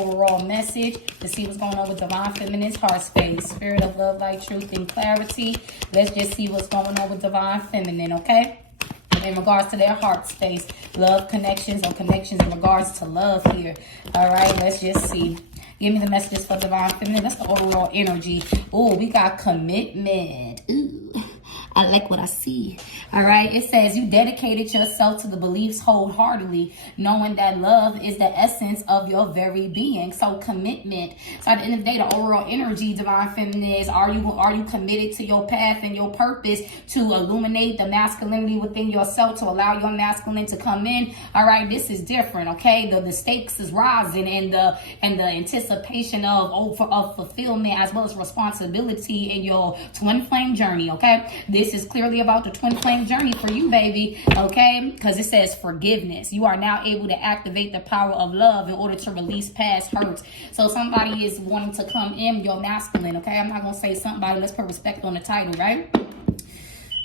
overall message to see what's going on with Divine Feminine's heart space. Spirit of love, light, truth, and clarity. Let's just see what's going on with Divine Feminine, okay? In regards to their heart space, love connections or connections in regards to love here. All right, let's just see. Give me the messages for Divine Feminine. That's the overall energy. Oh, we got commitment. Ooh, I like what I see. All right, it says you dedicated yourself to the beliefs wholeheartedly, knowing that love is the essence of your very being. So commitment. So at the end of the day, the overall energy, Divine Feminine, is are you committed to your path and your purpose to illuminate the masculinity within yourself, to allow your masculine to come in? All right, this is different, okay? The stakes is rising, and the anticipation of fulfillment as well as responsibility in your twin flame journey, okay? This is clearly about the twin flame journey for you, baby, okay? Because it says forgiveness. You are now able to activate the power of love in order to release past hurts. So somebody is wanting to come in your masculine, okay? I'm not gonna say somebody. Let's put respect on the title, right?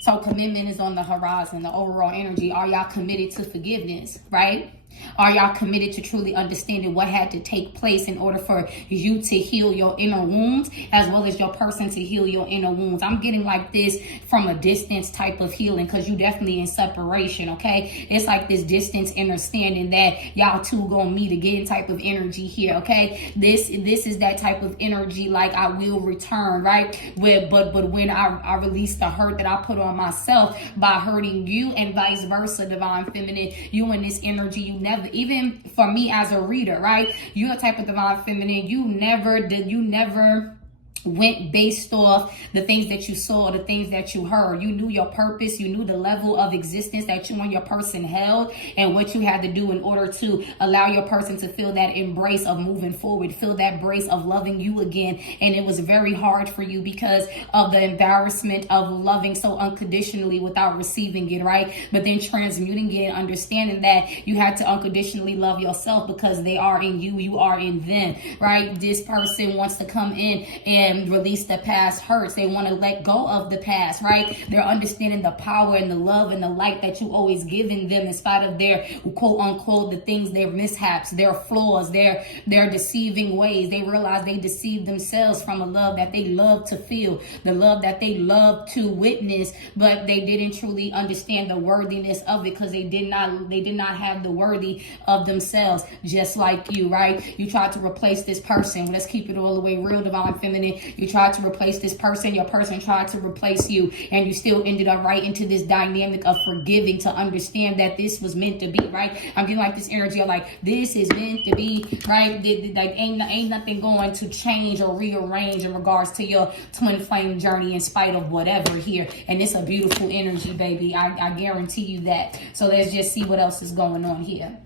So commitment is on the horizon. The overall energy, are y'all committed to forgiveness, right? Are y'all committed to truly understanding what had to take place in order for you to heal your inner wounds, as well as your person to heal your inner wounds? I'm getting like this from a distance type of healing, because you definitely in separation, okay? It's like this distance understanding that y'all two gonna meet again type of energy here, okay? This is that type of energy, like I will return, right? But when I release the hurt that I put on myself by hurting you, and vice versa, Divine Feminine, you in this energy, you never, even for me as a reader, right? You're a type of Divine Feminine. You never went based off the things that you saw, the things that you heard. You knew your purpose. You knew the level of existence that you and your person held, and what you had to do in order to allow your person to feel that embrace of moving forward, feel that embrace of loving you again. And it was very hard for you because of the embarrassment of loving so unconditionally without receiving it, right? But then transmuting it and understanding that you had to unconditionally love yourself, because they are in you, you are in them, right? This person wants to come in and release the past hurts. They want to let go of the past, right? They're understanding the power and the love and the light that you always given them, in spite of their quote unquote the things, their mishaps, their flaws, their deceiving ways. They realize they deceived themselves from a love that they love to feel, the love that they love to witness, but they didn't truly understand the worthiness of it, because they did not have the worthy of themselves, just like you, right? You tried to replace this person. Let's keep it all the way real, Divine Feminine. You tried to replace this person, your person tried to replace you, and you still ended up right into this dynamic of forgiving, to understand that this was meant to be, right? I'm getting like this energy of like, this is meant to be, right? Like ain't nothing going to change or rearrange in regards to your twin flame journey in spite of whatever here. And it's a beautiful energy, baby. I guarantee you that. So let's just see what else is going on here.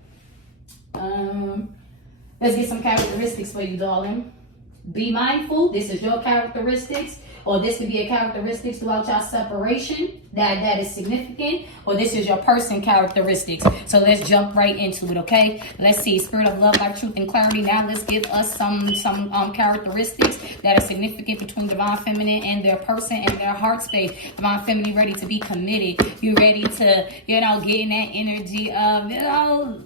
Let's get some characteristics for you, darling. Be mindful. This is your characteristics, or this could be a characteristics throughout your separation that is significant, or this is your person characteristics. So let's jump right into it, okay? Let's see. Spirit of love, light, truth, and clarity. Now let's give us some characteristics that are significant between Divine Feminine and their person and their heart space. Divine Feminine, ready to be committed. You ready to, get in that energy of,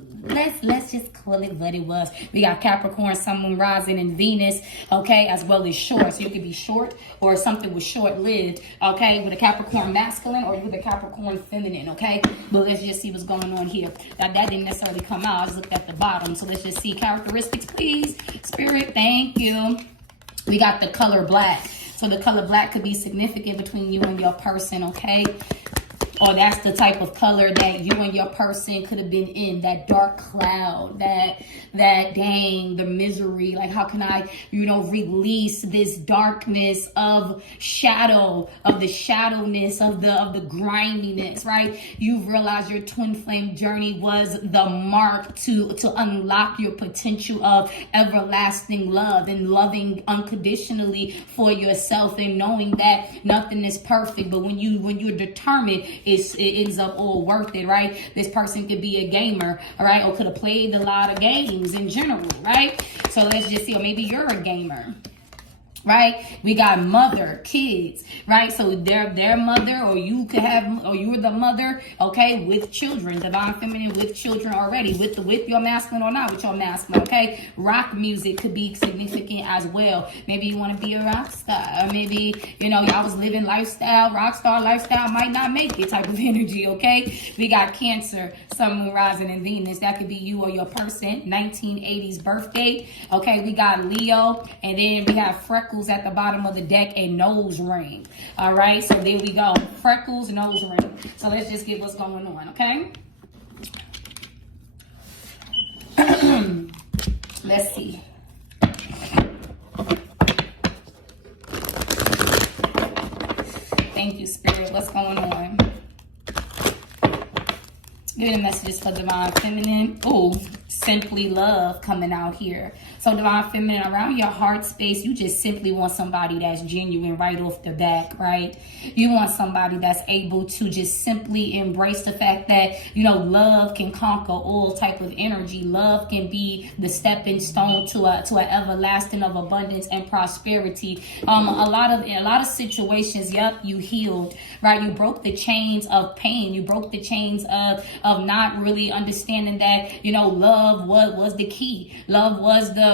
let's just call it what it was. We got Capricorn, Sun, Moon, Rising, and Venus, okay, as well as short. So you could be short, or something was short-lived, okay, with a Capricorn masculine, or with a Capricorn feminine, okay? But let's just see what's going on here. That didn't necessarily come out. I just looked at the bottom. So let's just see characteristics, please. Spirit, thank you. We got the color black. So the color black could be significant between you and your person, okay? Or that's the type of color that you and your person could have been in, that dark cloud, that dang, the misery. Like, how can I, release this darkness of shadow, of the shadowness, of the griminess, right? You realize your twin flame journey was the mark to unlock your potential of everlasting love and loving unconditionally for yourself, and knowing that nothing is perfect, but when you're determined, it ends up all worth it, right? This person could be a gamer, all right, or could have played a lot of games in general, right? So let's just see, or maybe you're a gamer. right? We got mother, kids, right? So their mother, or you could have, or you're the mother, okay, with children, divine feminine with children already, with your masculine or not with your masculine, okay? Rock music could be significant as well. Maybe you want to be a rock star, or maybe, you know, y'all was living lifestyle, rock star lifestyle might not make it type of energy, okay? We got Cancer, Sun, Moon, Rising, and Venus. That could be you or your person, 1980s birthday, okay? We got Leo, and then we have freckles at the bottom of the deck, a nose ring. All right, so there we go. Freckles, nose ring. So let's just get what's going on, okay? Let's see. Thank you, Spirit. What's going on? Giving messages for divine feminine. Ooh, simply love coming out here. So divine feminine, around your heart space, you just simply want somebody that's genuine right off the back, right? You want somebody that's able to just simply embrace the fact that, you know, love can conquer all type of energy. Love can be the stepping stone to an everlasting of abundance and prosperity. A lot of situations, yep, you healed, right? You broke the chains of pain. You broke the chains of not really understanding that, you know, love was the key. Love was the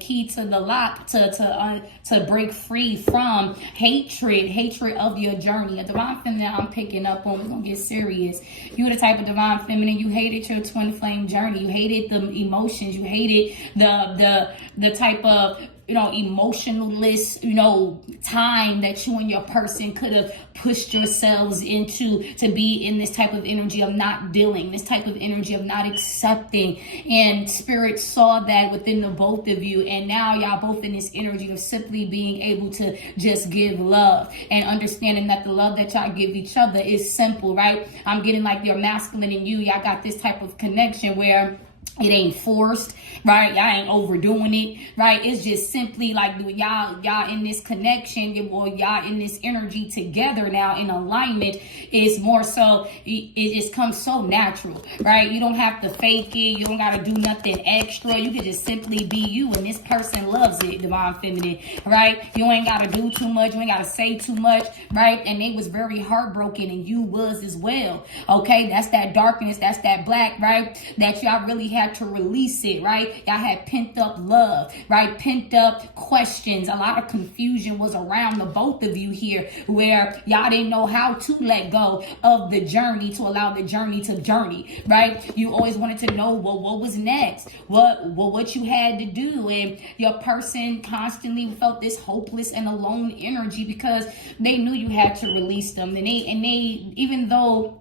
key to the lock to break free from hatred of your journey. A divine feminine I'm picking up on. We're gonna get serious. You're the type of divine feminine, you hated your twin flame journey. You hated the emotions. You hated the type of, you know, emotionalist, you know, time that you and your person could have pushed yourselves into, to be in this type of energy of not dealing, this type of energy of not accepting. And Spirit saw that within the both of you. And now y'all both in this energy of simply being able to just give love and understanding that the love that y'all give each other is simple, right? I'm getting like your masculine and y'all got this type of connection where it ain't forced, right? Y'all ain't overdoing it, right? It's just simply like y'all in this connection, or y'all in this energy together now in alignment. Is more so, it just comes so natural, right? You don't have to fake it. You don't got to do nothing extra. You can just simply be you, and this person loves it, divine feminine, right? You ain't got to do too much. You ain't got to say too much, right? And they was very heartbroken, and you was as well, okay? That's that darkness. That's that black, right? That y'all really had to release it, right? Y'all had pent up love, right? Pent up questions. A lot of confusion was around the both of you here, where y'all didn't know how to let go of the journey, to allow the journey to journey, right? You always wanted to know what was next, what you had to do, and your person constantly felt this hopeless and alone energy because they knew you had to release them, and they even though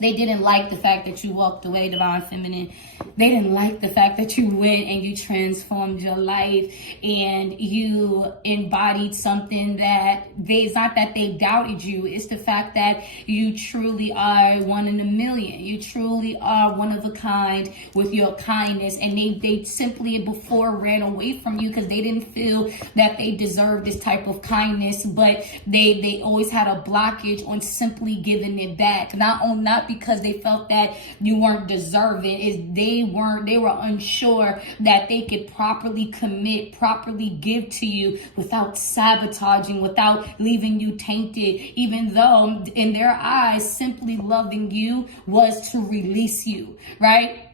they didn't like the fact that you walked away, divine feminine. They didn't like the fact that you went and you transformed your life and you embodied something that it's not that they doubted you. It's the fact that you truly are one in a million. You truly are one of a kind with your kindness. And they simply before ran away from you because they didn't feel that they deserved this type of kindness. But they always had a blockage on simply giving it back. Not because they felt that you weren't deserving, is they were unsure that they could properly commit, properly give to you without sabotaging, without leaving you tainted, even though in their eyes simply loving you was to release you, right?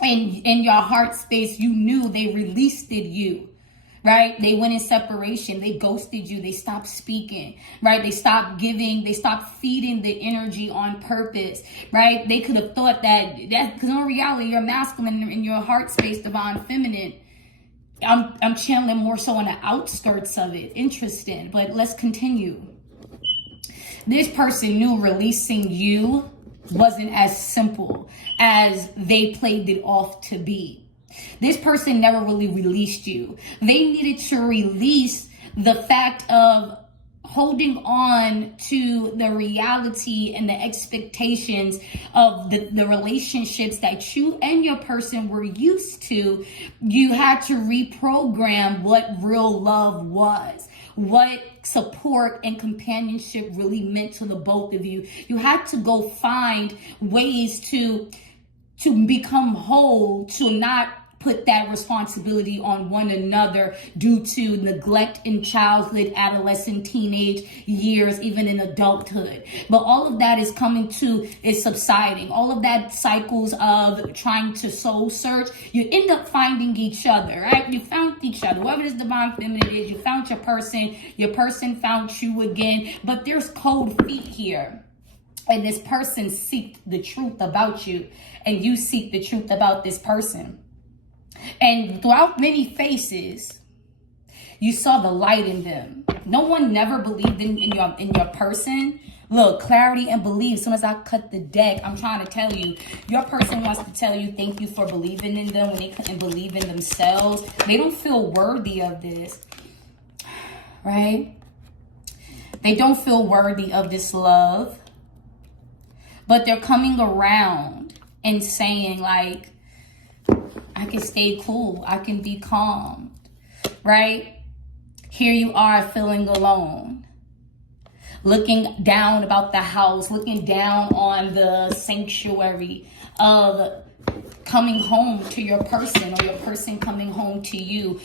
And in your heart space, you knew they released you. Right? They went in separation. They ghosted you. They stopped speaking, right? They stopped giving. They stopped feeding the energy on purpose, right? They could have thought that because in reality, you're masculine in your heart space, divine feminine. I'm channeling more so on the outskirts of it. Interesting, but let's continue. This person knew releasing you wasn't as simple as they played it off to be. This person never really released you. They needed to release the fact of holding on to the reality and the expectations of the relationships that you and your person were used to. You had to reprogram what real love was, what support and companionship really meant to the both of you. You had to go find ways to become whole, to not put that responsibility on one another due to neglect in childhood, adolescent, teenage years, even in adulthood. But all of that is subsiding. All of that cycles of trying to soul search, you end up finding each other, right? You found each other. Whoever this divine feminine is, you found your person found you again. But there's cold feet here. And this person seeks the truth about you, and you seek the truth about this person. And throughout many faces, you saw the light in them. No one never believed in your person. Look, clarity and belief. As soon as I cut the deck, I'm trying to tell you, your person wants to tell you thank you for believing in them when they couldn't believe in themselves. They don't feel worthy of this, right? They don't feel worthy of this love. But they're coming around and saying, like, I can stay cool. I can be calm, right? Here you are feeling alone. Looking down about the house. Looking down on the sanctuary of coming home to your person, or your person coming home to you.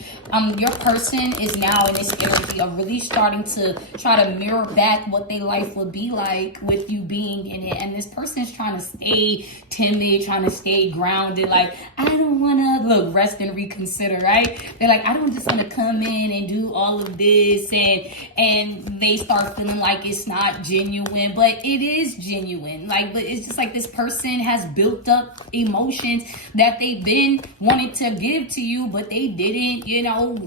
Your person is now in this energy of really starting to try to mirror back what their life would be like with you being in it. And this person is trying to stay timid, trying to stay grounded. Like, I don't want to, look, rest and reconsider, right? They're like, I don't just want to come in and do all of this. And they start feeling like it's not genuine, but it is genuine. Like, but it's just like this person has built up emotions that they've been wanting to give to you, but they didn't,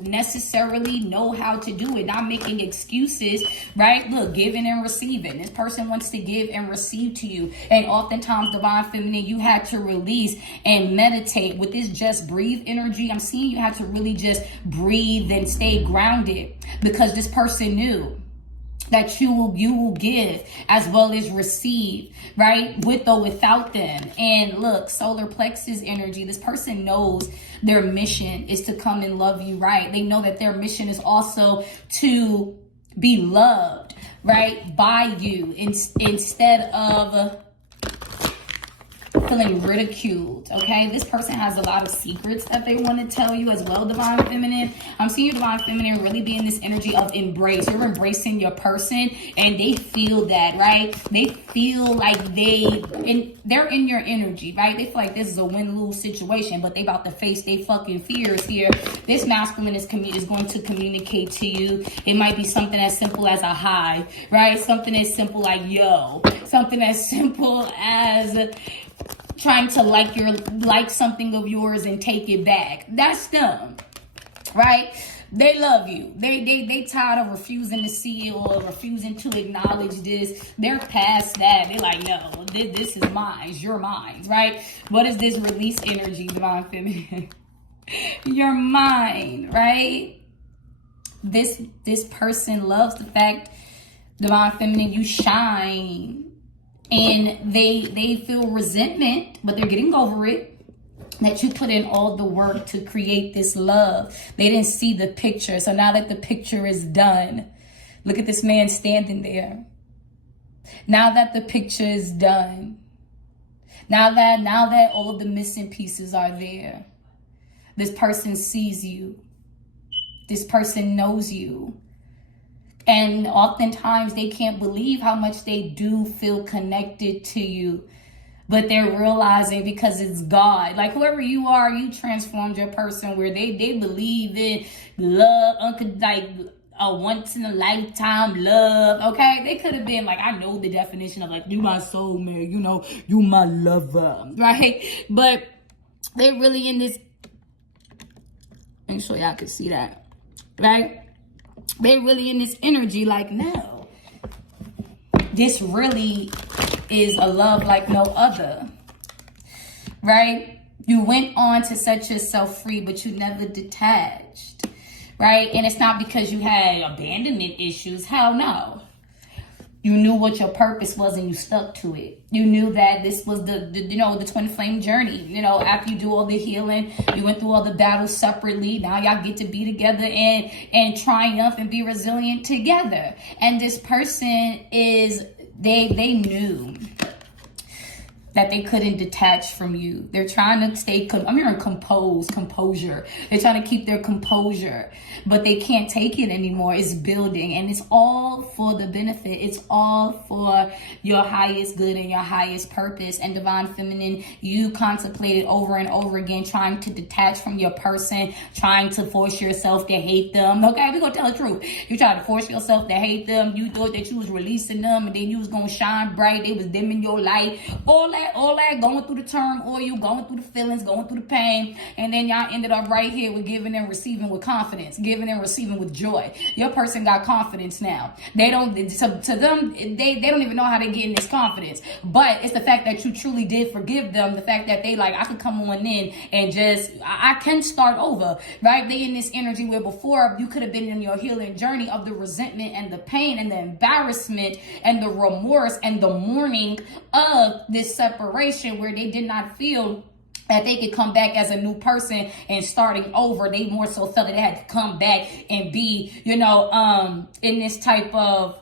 necessarily know how to do it. Not making excuses, right? Look, giving and receiving. This person wants to give and receive to you. And oftentimes, divine feminine, you had to release and meditate with this just breathe energy. I'm seeing you had to really just breathe and stay grounded, because this person knew that you will give as well as receive, right? With or without them. And look, solar plexus energy, this person knows their mission is to come and love you, right? They know that their mission is also to be loved, right, by you, instead of feeling ridiculed, okay? This person has a lot of secrets that they want to tell you as well, divine feminine. I'm seeing you, divine feminine, really be in this energy of embrace. You're embracing your person, and they feel that, right? They feel like they're in your energy, right? They feel like this is a win-lose situation, but they about to face their fucking fears here. This masculine is going to communicate to you. It might be something as simple as a hi, right? Something as simple like yo. Something as simple as trying to like something of yours and take it back. That's them, right? They love you. They tired of refusing to see it or refusing to acknowledge this. They're past that. They're like, no, this is mine. You're mine, right? What is this release energy, divine feminine? You're mine, right? This person loves the fact, divine feminine, you shine. And they feel resentment, but they're getting over it, that you put in all the work to create this love. They didn't see the picture. So now that the picture is done, look at this man standing there. Now that the picture is done, now that all of the missing pieces are there, this person sees you. This person knows you. And oftentimes they can't believe how much they do feel connected to you. But they're realizing, because it's God. Like, whoever you are, you transformed your person where they believe in love, like a once in a lifetime love. Okay? They could have been like, I know the definition of like, you my soulmate, you my lover. Right? But they're really in this. Make sure y'all can see that. Right? They're really in this energy like, no, this really is a love like no other, right? You went on to set yourself free, but you never detached, right? And it's not because you had abandonment issues. Hell no. You knew what your purpose was and you stuck to it. You knew that this was the twin flame journey. After you do all the healing, you went through all the battles separately. Now y'all get to be together and triumph and be resilient together. And this person is, they knew that they couldn't detach from you. They're trying to stay, I'm hearing composure. They're trying to keep their composure, but they can't take it anymore. It's building, and it's all for the benefit. It's all for your highest good and your highest purpose. And Divine Feminine, you contemplated over and over again, trying to detach from your person, trying to force yourself to hate them. Okay, we're gonna tell the truth. You tried to force yourself to hate them. You thought that you was releasing them, and then you was gonna shine bright. They was dimming your light. All that, going through the turmoil, going through the feelings, going through the pain, and then y'all ended up right here with giving and receiving with confidence, giving and receiving with joy. Your person got confidence now. They don't, to them, they don't even know how they get in this confidence. But it's the fact that you truly did forgive them, the fact that they like, I could come on in and just, I can start over, right? They in this energy where before you could have been in your healing journey of the resentment and the pain and the embarrassment and the remorse and the mourning of this separation, where they did not feel that they could come back as a new person and starting over. They more so felt that they had to come back and be, in this type of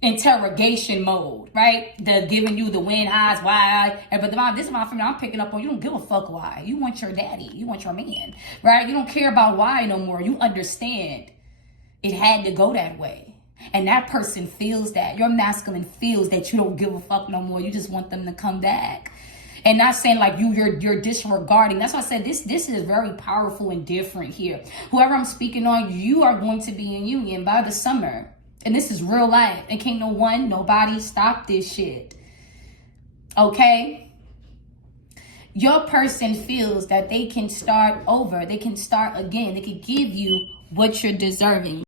interrogation mode, right? The giving you the win eyes wide. But this is my friend, I'm picking up on, you don't give a fuck why. You want your daddy. You want your man, right? You don't care about why no more. You understand it had to go that way. And that person feels that. Your masculine feels that you don't give a fuck no more. You just want them to come back. And not saying like you're disregarding. That's why I said this is very powerful and different here. Whoever I'm speaking on, you are going to be in union by the summer. And this is real life. And can't nobody stop this shit. Okay? Your person feels that they can start over. They can start again. They can give you what you're deserving.